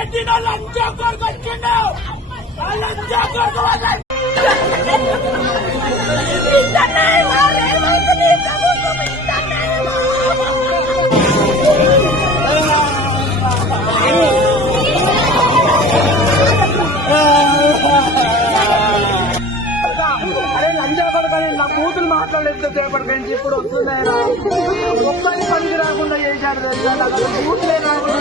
పెట్టిన లంచా కొరకు వచ్చిండు. ఆ లంచా కొరకు నా కూతురు మాట్లాడలేదు చేపడికి ఇప్పుడు వస్తున్నాయా ఒక్కరి పనికి రాకుండా చేశాడు తెలుసా. నాకు కూతురే రాకుండా